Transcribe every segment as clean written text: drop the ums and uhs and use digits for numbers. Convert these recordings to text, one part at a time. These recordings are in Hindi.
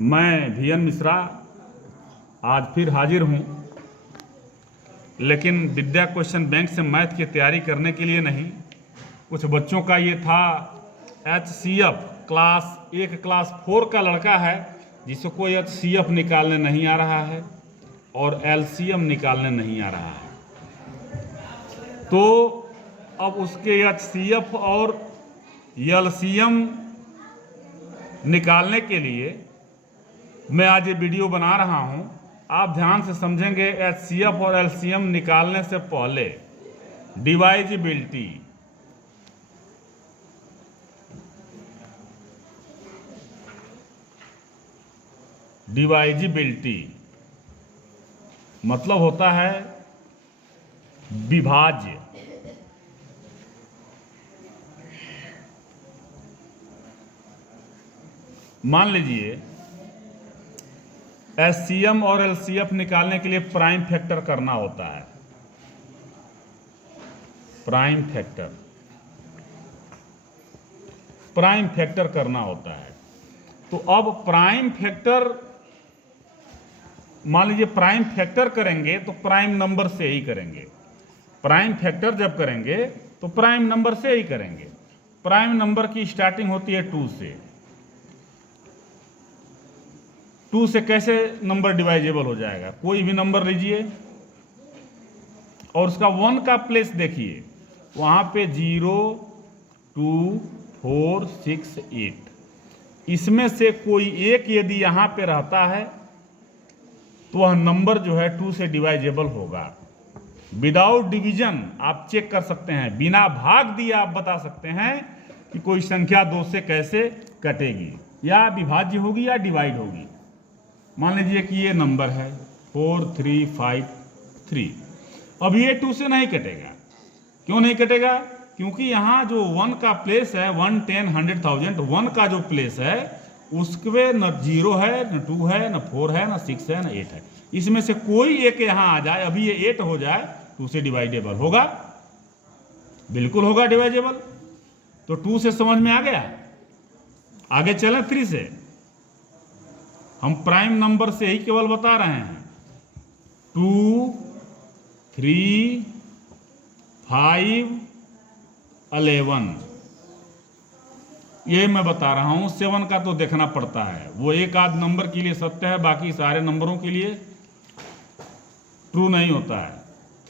मैं VN मिश्रा आज फिर हाजिर हूँ, लेकिन विद्या क्वेश्चन बैंक से मैथ की तैयारी करने के लिए नहीं। कुछ बच्चों का ये था HCF क्लास 4 का लड़का है जिसको HCF निकालने नहीं आ रहा है और LCM निकालने नहीं आ रहा है। तो अब उसके HCF और LCM निकालने के लिए मैं आज ये वीडियो बना रहा हूँ। आप ध्यान से समझेंगे। HCF और LCM निकालने से पहले डिवाइजिबिलिटी मतलब होता है विभाज्य। मान लीजिए HCM और LCF निकालने के लिए प्राइम फैक्टर करना होता है। प्राइम फैक्टर करना होता है। तो अब प्राइम फैक्टर, मान लीजिए प्राइम फैक्टर करेंगे तो प्राइम नंबर से ही करेंगे। प्राइम फैक्टर जब करेंगे तो प्राइम नंबर से ही करेंगे। प्राइम नंबर की स्टार्टिंग होती है 2 से। 2 से कैसे नंबर डिवाइजेबल हो जाएगा? कोई भी नंबर लीजिए और उसका 1 का प्लेस देखिए, वहां पे 0, 2, 4, 6, 8, इसमें से कोई एक यदि यहां पे रहता है तो वह नंबर जो है 2 से डिवाइजेबल होगा। विदाउट डिवीजन आप चेक कर सकते हैं, बिना भाग दिए आप बता सकते हैं कि कोई संख्या 2 से कैसे कटेगी, या विभाज्य होगी या डिवाइड होगी। मान लीजिए कि ये नंबर है 4, 3, 5, 3। अब ये 2 से नहीं कटेगा। क्यों नहीं कटेगा? क्योंकि यहाँ जो 1 का प्लेस है, 1, 10, 100,000, 1 का जो प्लेस है उसके न 0 है, न 2 है, न 4 है, न 6 है, न 8 है। इसमें से कोई एक यहाँ आ जाए, अभी ये 8 हो जाए, 2 से डिवाइडेबल होगा, बिल्कुल होगा डिवाइडेबल। तो 2 से समझ में आ गया। आगे चलें 3 से। हम प्राइम नंबर से ही केवल बता रहे हैं। 2, 3, 5, 11 ये मैं बता रहा हूं। 7 का तो देखना पड़ता है, वो एक आध नंबर के लिए सत्य है, बाकी सारे नंबरों के लिए ट्रू नहीं होता है।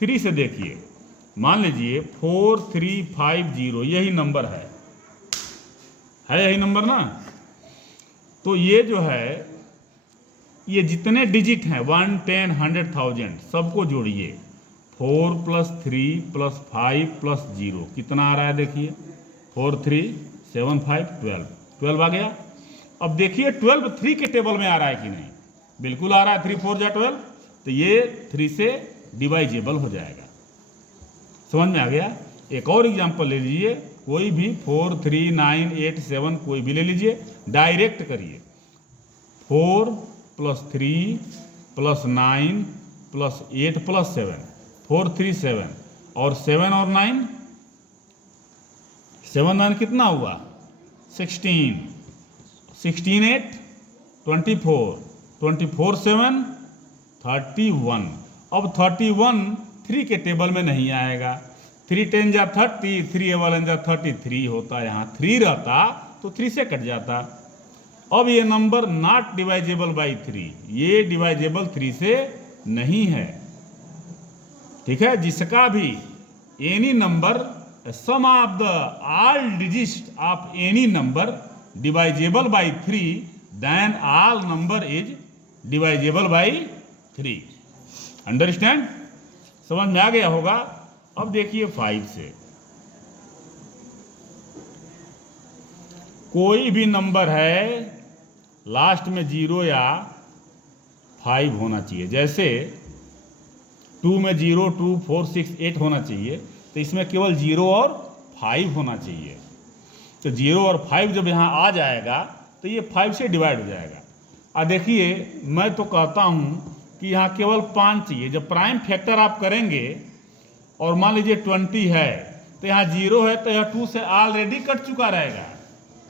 3 से देखिए, मान लीजिए 4, 3, 5, 0 यही नंबर है यही नंबर ना। तो ये जो है, ये जितने डिजिट हैं 1, 10, 100,000 सबको जोड़िए। 4 + 3 + 5 + 0 कितना आ रहा है? देखिए 4, 3, 7, 5, 12 आ गया। अब देखिए 12 3 के टेबल में आ रहा है कि नहीं? बिल्कुल आ रहा है। 3, 4 जा 12, तो ये 3 से डिवाइजेबल हो जाएगा। समझ में आ गया। एक और एग्जांपल ले लीजिए, कोई भी 4, 3, 9, 8, 7 कोई भी ले लीजिए, डायरेक्ट करिए। 4 + 3 + 9 + 8 + 7, 4, 3, 7 और 7 और 9, 7, 9 कितना हुआ? 16, 16, 8, 24, 24, 7, 31। अब 31 3 के टेबल में नहीं आएगा। 3, 10 जा 30, 3 11 जा 33 होता। यहाँ 3 रहता तो 3 से कट जाता। अब ये नंबर नॉट डिवाइजेबल बाई 3, ये डिवाइजेबल 3 से नहीं है। ठीक है। जिसका भी any number, sum of the all digit of any number divisible by 3, then all number is divisible by 3। Understand? समझ में आ गया होगा। अब देखिए 5 से। कोई भी नंबर है लास्ट में 0 या 5 होना चाहिए। जैसे 2 में 0, 2, 4, 6, 8 होना चाहिए, तो इसमें केवल 0 और 5 होना चाहिए। तो 0 और 5 जब यहाँ आ जाएगा तो ये 5 से डिवाइड हो जाएगा। और देखिए मैं तो कहता हूँ कि यहाँ केवल 5 चाहिए। जब प्राइम फैक्टर आप करेंगे और मान लीजिए 20 है, तो यहाँ 0 है, तो यह 2 से ऑलरेडी कट चुका रहेगा,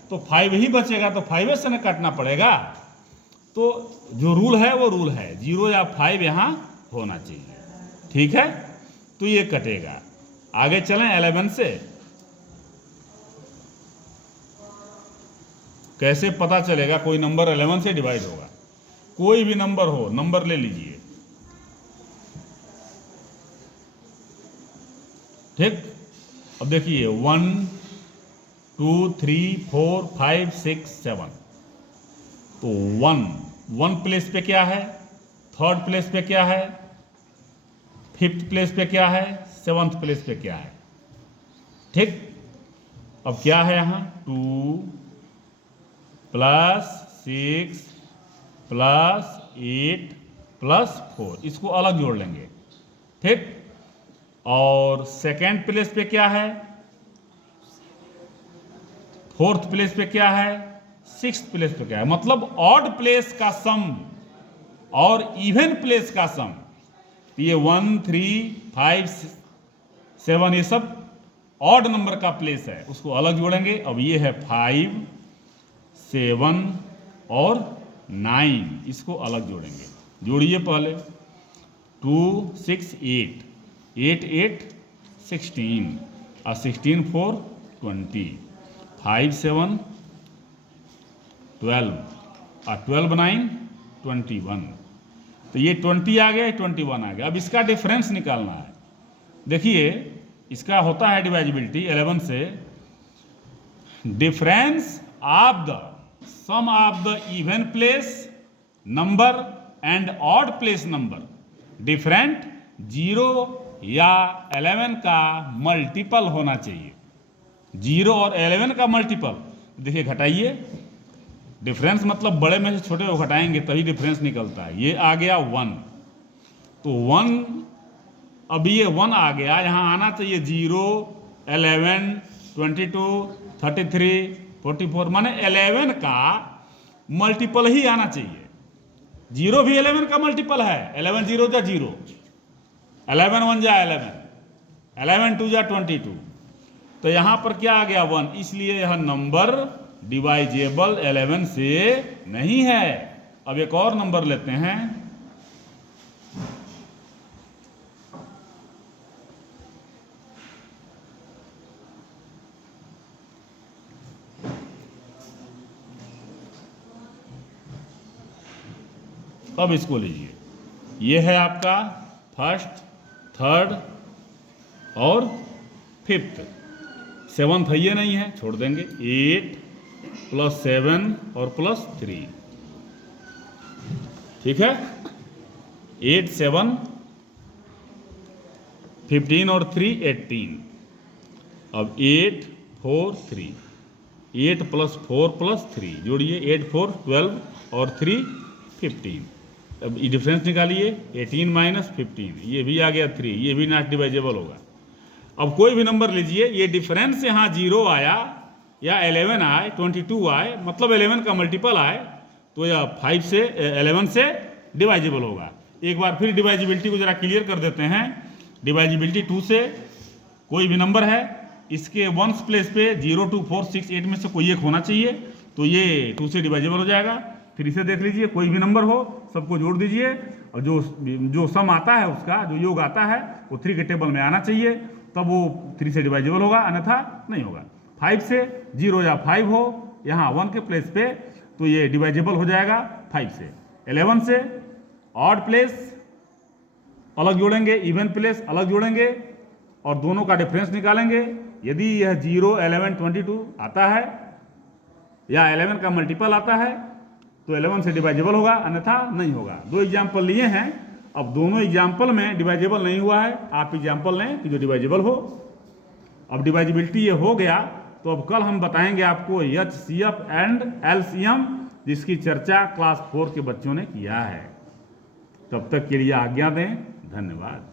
तो 5 ही बचेगा, तो 5 से न काटना पड़ेगा। तो जो रूल है वो रूल है, 0 या 5 यहाँ होना चाहिए। ठीक है, तो ये कटेगा। आगे चलें 11 से। कैसे पता चलेगा कोई नंबर 11 से डिवाइड होगा? कोई भी नंबर हो, नंबर ले लीजिए। ठीक, अब देखिए 1 2 3 4 5 6 7। तो 1 प्लेस पे क्या है, 3rd प्लेस पे क्या है, 5th प्लेस पे क्या है, 7th प्लेस पे क्या है। ठीक, अब क्या है यहाँ 2 + 6 + 8 + 4, इसको अलग जोड़ लेंगे। ठीक, और 2nd प्लेस पे क्या है, 4th प्लेस पे क्या है, 6th प्लेस पे क्या है। मतलब ऑड प्लेस का सम और इवन प्लेस का सम। ये 1 3 5 7 ये सब ऑड नंबर का प्लेस है, उसको अलग जोड़ेंगे। अब ये है 5 7 और 9, इसको अलग जोड़ेंगे। जोड़िए पहले 2 6 8 8 8 16 और 16 4 20, 5 7 12 और 12 9 21। तो ये 20 आ गया, 21 आ गया। अब इसका डिफरेंस निकालना है। देखिए इसका होता है डिवाइजिबिलिटी 11 से, difference of the sum of the even place number and odd place number different 0 या 11 का मल्टीपल होना चाहिए। 0 और 11 का मल्टीपल। देखिए घटाइए, डिफरेंस मतलब बड़े में से छोटे को घटाएंगे तभी डिफरेंस निकलता है। ये आ गया 1, तो 1, अभी ये 1 आ गया, यहाँ आना चाहिए 0 11 22 33 44, माने 11 का मल्टीपल ही आना चाहिए। 0 भी 11 का मल्टीपल है, 11 0 जा 0, 11 1 जा 11, 11 2 जा 22। तो यहाँ पर क्या आ गया 1, इसलिए यह नंबर डिवाइजेबल 11 से नहीं है। अब एक और नंबर लेते हैं, अब इसको लीजिए। ये है आपका 1st 3rd और 5th, 7th है ये नहीं है, छोड़ देंगे। 8 + 7 और +3, ठीक है। 8 7 15 और 3 18। अब 8 4 3, 8 + 4 + 3 जोड़िए, 8 4 12 और 3 15। अब ये डिफरेंस निकालिए, 18 - 15, ये भी आ गया 3, ये भी नॉट डिवाइजेबल होगा। अब कोई भी नंबर लीजिए, ये डिफरेंस यहाँ 0 आया या 11 आए, 22 आए, मतलब 11 का मल्टीपल आए, तो यह 5 से 11 से डिवाइजेबल होगा। एक बार फिर डिवाइजिबिलिटी को जरा क्लियर कर देते हैं। डिवाइजिबिलिटी 2 से, कोई भी नंबर है इसके 1s प्लेस पे 0 2 4 6 8 में से कोई एक होना चाहिए, तो ये 2 से डिवाइजेबल हो जाएगा। फिर इसे देख लीजिए, कोई भी नंबर हो सबको जोड़ दीजिए, और जो सम आता है उसका जो योग आता है वो 3 के टेबल में आना चाहिए, तब वो 3 से डिवाइजेबल होगा, अन्यथा नहीं होगा। 5 से 0 या 5 हो यहाँ 1 के प्लेस पे, तो ये डिवाइजेबल हो जाएगा 5 से। 11 से ऑड प्लेस अलग जोड़ेंगे, इवन प्लेस अलग जोड़ेंगे और दोनों का डिफरेंस निकालेंगे। यदि यह 0 11 22 आता है या 11 का मल्टीपल आता है तो 11 से डिवाइजेबल होगा, अन्यथा नहीं होगा। 2 एग्जाम्पल लिए हैं, अब दोनों एग्जाम्पल में डिवाइजेबल नहीं हुआ है, आप एग्जाम्पल लें कि जो डिवाइजेबल हो। अब डिवाइजिबिलिटी ये हो गया, तो अब कल हम बताएंगे आपको HCF एंड LCM, जिसकी चर्चा क्लास 4 के बच्चों ने किया है। तब तक के लिए आज्ञा दें, धन्यवाद।